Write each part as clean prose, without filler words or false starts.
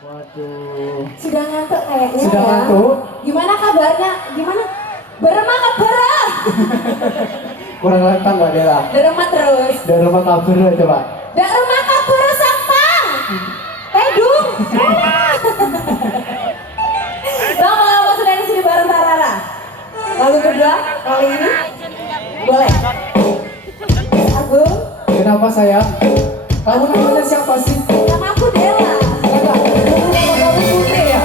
Waduh. Sudah ngantuk kayaknya. Sudah ya? ngantuk? Gimana kabarnya? Gimana? Berema kabara. Kurang lantang Mbak Dela. Berema terus. Dari rumah kabar coba. Dak rumah kabara sampang. Tedung. Bang, kalau sudah di sini bareng Tarara. Lagu kedua kali ini boleh. Agung. Kenapa sayang? Kamu namanya siapa sih? Nama aku Dela. Enggak, kamu putri ya?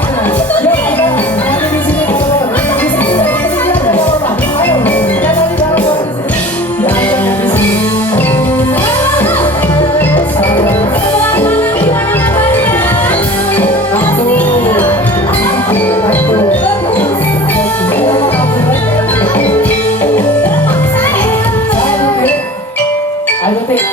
Ya, ada. Ada di sini. Di sini ada apa? Ayo, ada di dalam di sini. Ya, ada di sini. Selamat gimana kabarnya? Ayo, Tik.